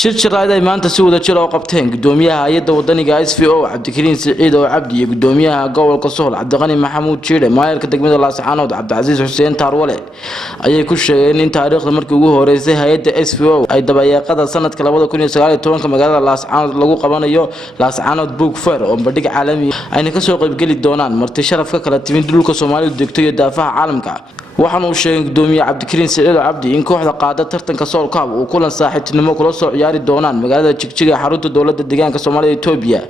shirshiraad ay maanta si wada jir oo qabteen gudoomiyaha hay'adda wadaniga SVO Cabdikariin Siciid oo Cabdi iyo gudoomiyaha gobolka Sool Cabdiqani Maxamuud Jiire maayirka degmada Laascaanood Cabdicasiis Xuseen Tarwale ayay ku sheegeen in taariikhda markii ugu horeysay hay'adda SVO ay dabayaaqada sanadka 2019 magaalada Laascaanood lagu qabanayo Laascaanood Book Fair oo bandhig caalami ah ay ka soo qayb gali doonaan marti sharaf ka kala timid dhulka Soomaalidu degto iyo daafaha caalamka waxaan uu sheegay gudoomiyaha Cabdikariin Siciid Cabdi in kooxda qaada tartanka Sool Cup uu kulan saaxiibtinimo kula soo ciyaari doonaan magaalada Jigjiga xarunta dawladda deegaanka Soomaaliya Itoobiya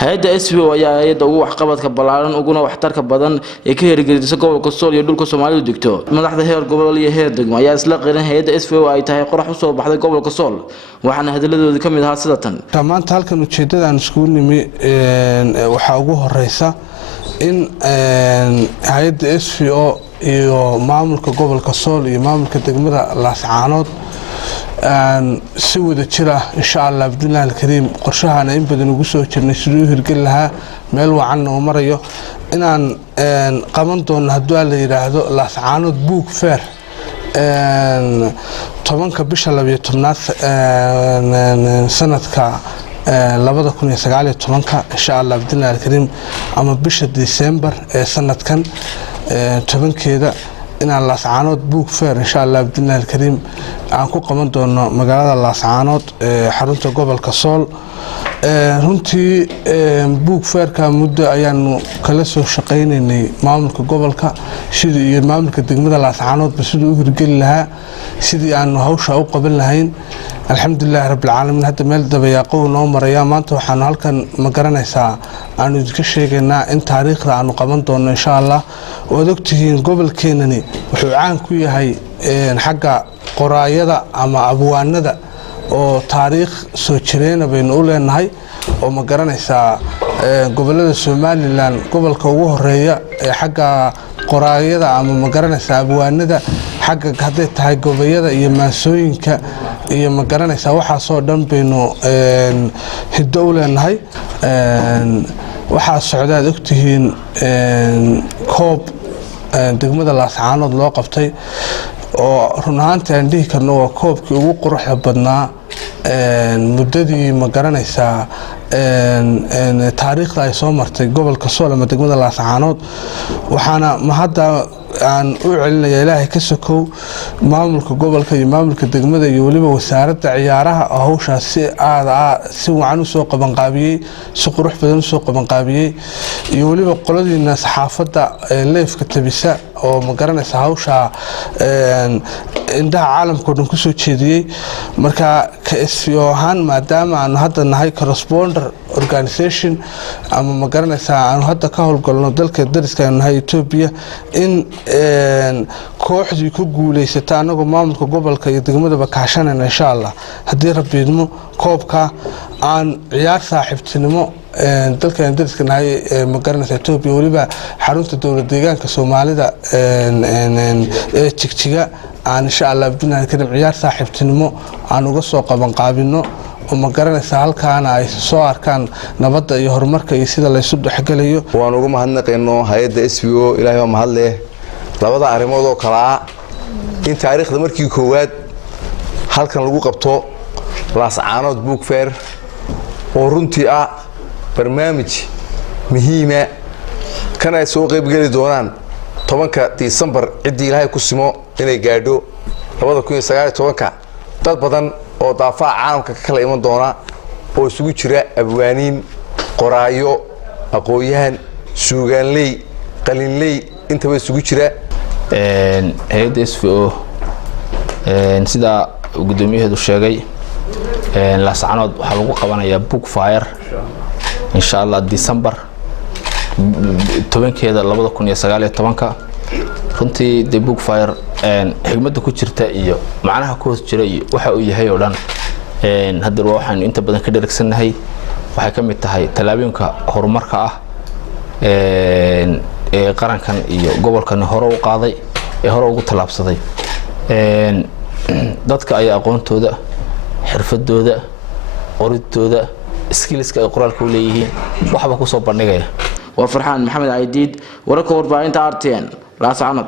hay'adda SVO ayaa hay'adda ugu waxqabadka balaaran uguna waxtarka badan ee ka hirgelisay gobolka Sool iyo dhulka Soomaalidu degto madaxda heer gobol iyo heer degmo ayaa isla qiran hay'adda SVO ay tahay qorax u soo baxday gobolka Sool waxaana hadaladooda kamid ahaa sida tan maanta halkan ujeedada aan isku nimi waxa ugu horeysa in hay'adda SVO iyo maamulka gobolka Sool iyo maamulka degmada Laascaanood si wada jira insha Allah Abdullaah Kariim qorshahana in badan ugu soo jirnay sidoo hirgal lahaa meel wacan oo marayo inaan qaban doono haduu la yiraahdo Laascaanood Book Fair 10 bisha 12 sanadka 2019 insha Allah Abdullaah Kariim ama bisha December sanadkan tobankeeda inaan Laascaanood Book Fair insha Allah Abdullaah Kariim aan ku qaban doono magaalada Laascaanood xarunta gobolka Sool runtii Book Fair ka muddo ayaanu kala soo shaqeynay maamulka gobolka sidii iyo maamulka degmada Laascaanood sidoo u hirgal lahaa sidii aan hawsha u qaban lahayn alxamdulillaah rabbil caalamiin hadda meel dabayaaqo noo maraya maanta waxaan halkan ma garanaysaa aanu idinka sheegaynaa in taariikhda aanu qaban doono insha Allah oo ogtihiin gobolkeenani wuxuu caan ku yahay xagga qoraayada ama abwaanada oo taariikh soo jireen baynu u leenahay oo ma garanaysaa gobolada Soomaaliland gobolka ugu horeeya ee xagga qoraayada ama ma garanaysaa abwaanada xagga haday tahay gobayada iyo maasooyinka iyo ma garanaysaa waxa soo dhan baynu hiddo u leenahay waxa socdaad ogtihiin koob degmada Laascaanood loo qabtay oo run ahaantii aan dhihi karno waa koobkii ugu quruxda badnaa muddadii ma garanaysaa taariikhda ay soo martay gobolka Sool ama degmada Laascaanood waxaana ma hadda aan u celinayaa Ilaahay ka sokow maamulka gobolka iyo maamulka degmada iyo waliba wasaaradda ciyaaraha hawshaas si wacan u soo qaban qaabiyay si qurux badan u soo qaban qaabiyay iyo waliba qoladiina saxaafadda leefka tabisa oo ma garanaysa hawsha inda caalamka dhan ku soo jeediyay marka SVO ahaan maadaama aan hadda nahay correspondent organization ama ma garanaysa aan hadda ka howlgalno dalka dariska nahay Itoobiya in kooxdii ku guuleysata anagu maamulka gobolka iyo degmada kaashanayna insha Allah hadii rabbiidmo koobka aan ciyaar saaxiibtinimo dalkan dariska nahay ma garanaysa Itoobiya waliba xarunta dawladda deegaanka Soomaalida ee Jigjiga aan insha Allah Abdullaah Kariim ciyaar saaxiibtinimo aan uga soo qaban qaabino ma garanaysaa halkaana ay soo arkaan nabadda iyo horumarka iyo sida la isu dhaxgalayo waan uga mahadnaqayno hay'adda SVO Ilaahay waa mahad leh labada arrimood oo kala in taariikhda markii koowaad halkan lagu qabto Laascaanood Book Fair oo runtii barnaamij muhiim ah kana ay soo qayb gali doonaan 10 December cidii Ilaahay ku simo inay gaadho 2019 dad badan oo daafaca caalamka ka kala iman doona oo isugu jira abwaaniin qoraayo aqooyahan suugaanley qalinley intaba isugu jira hay'adda SVO sida gudoomiyaheedu sheegay Laascaanood waxa lagu qabanayaa Book Fair insha Allah December 10keeda 2019 runtii the Book Fair xigmadda ku jirta iyo macnaha ku hoos jira iyo waxa uu yahay oo dhan hadda waxaan inta badan ka dheregsanahay waxay ka mid tahay talaabinka horumarka ee qarankan iyo gobolkan hore u qaaday ee hore ugu talaabsaday dadka ay aqoontooda xirfadooda qoridooda skillska ay qoraalka u leeyihiin waxba ku soo bandhigaya waa Farxaan Maxamed Aidiid wararka warbaahinta RTN Laascaanood